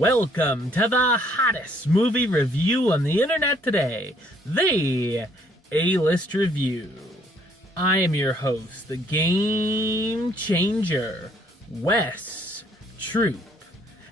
Welcome to the hottest movie review on the internet today, the A-List Review. I am your host, the Game Changer, Wes Troop.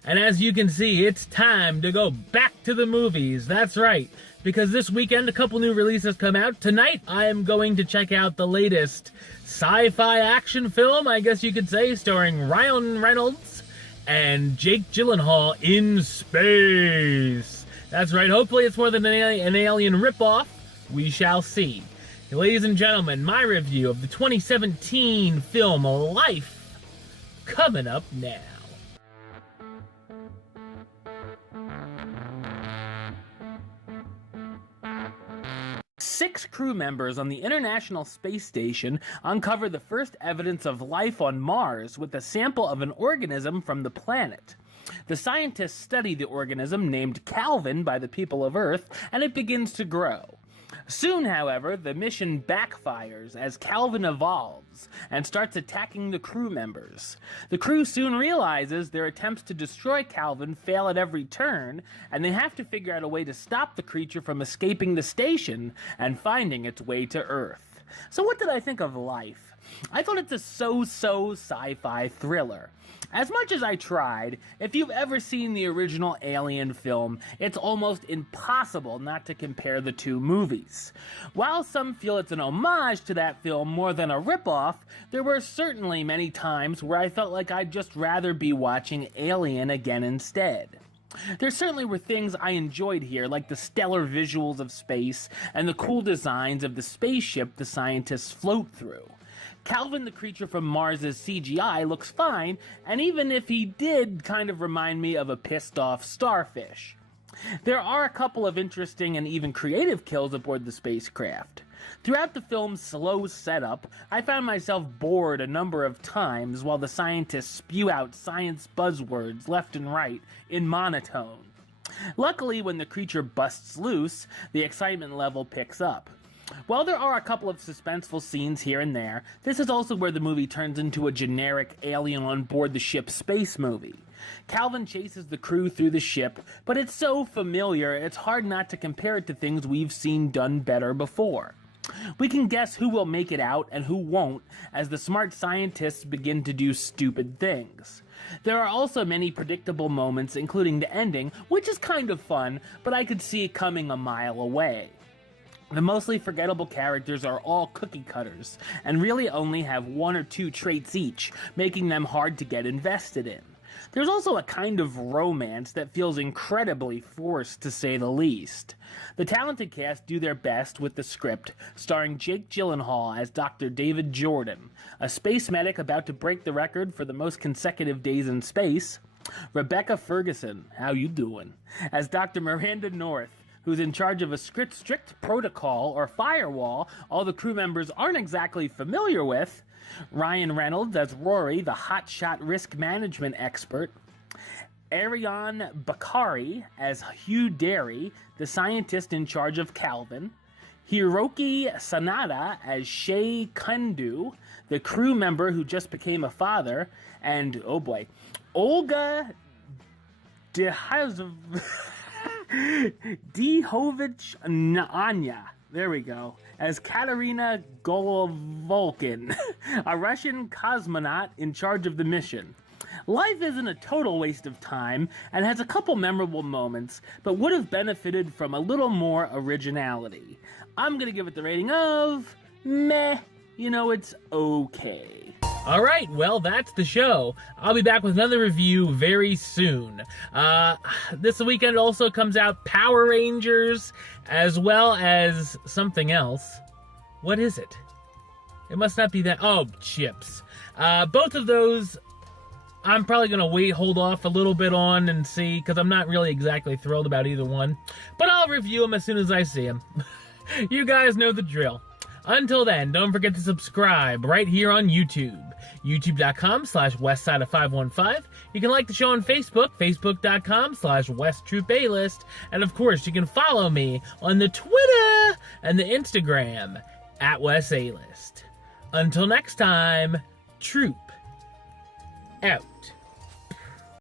And as you can see, it's time to go back to the movies. That's right, because this weekend a couple new releases come out. Tonight, I am going to check out the latest sci-fi action film, I guess you could say, starring Ryan Reynolds and Jake Gyllenhaal in space. That's right, hopefully it's more than an alien ripoff. We shall see. Ladies and gentlemen, my review of the 2017 film Life, coming up now. 6 crew members on the International Space Station uncover the first evidence of life on Mars with a sample of an organism from the planet. The scientists study the organism, named Calvin by the people of Earth, and it begins to grow. Soon, however, the mission backfires as Calvin evolves and starts attacking the crew members. The crew soon realizes their attempts to destroy Calvin fail at every turn, and they have to figure out a way to stop the creature from escaping the station and finding its way to Earth. So what did I think of Life? I thought it's a so-so sci-fi thriller. As much as I tried, if you've ever seen the original Alien film, it's almost impossible not to compare the two movies. While some feel it's an homage to that film more than a ripoff, there were certainly many times where I felt like I'd just rather be watching Alien again instead. There certainly were things I enjoyed here, like the stellar visuals of space and the cool designs of the spaceship the scientists float through. Calvin the creature from Mars's CGI looks fine, and even if he did kind of remind me of a pissed-off starfish. There are a couple of interesting and even creative kills aboard the spacecraft. Throughout the film's slow setup, I found myself bored a number of times while the scientists spew out science buzzwords left and right in monotone. Luckily, when the creature busts loose, the excitement level picks up. While there are a couple of suspenseful scenes here and there, this is also where the movie turns into a generic alien on board the ship space movie. Calvin chases the crew through the ship, but it's so familiar it's hard not to compare it to things we've seen done better before. We can guess who will make it out and who won't as the smart scientists begin to do stupid things. There are also many predictable moments, including the ending, which is kind of fun, but I could see it coming a mile away. The mostly forgettable characters are all cookie cutters, and really only have 1 or 2 traits each, making them hard to get invested in. There's also a kind of romance that feels incredibly forced, to say the least. The talented cast do their best with the script, starring Jake Gyllenhaal as Dr. David Jordan, a space medic about to break the record for the most consecutive days in space, Rebecca Ferguson, how you doing, as Dr. Miranda North, who's in charge of a strict protocol or firewall all the crew members aren't exactly familiar with, Ryan Reynolds as Rory, the hotshot risk management expert, Ariane Bakari as Hugh Derry, the scientist in charge of Calvin, Hiroki Sanada as Shay Kundu, the crew member who just became a father, and, oh boy, Olga Dihovich Anya, there we go, as Katerina Golovolkin, a Russian cosmonaut in charge of the mission. Life isn't a total waste of time and has a couple memorable moments, but would have benefited from a little more originality. I'm gonna give it the rating of meh. You know, it's okay. Alright, well, that's the show. I'll be back with another review very soon. This weekend also comes out Power Rangers, as well as something else. What is it? It must not be that. Oh, Chips. Both of those, I'm probably going to hold off a little bit on and see, because I'm not really exactly thrilled about either one. But I'll review them as soon as I see them. You guys know the drill. Until then, don't forget to subscribe right here on YouTube. youtube.com/westside515. You can like the show on Facebook, facebook.com/WestTroopAlist. And of course, you can follow me on the Twitter and the Instagram @WesAlist. Until next time, Troop out.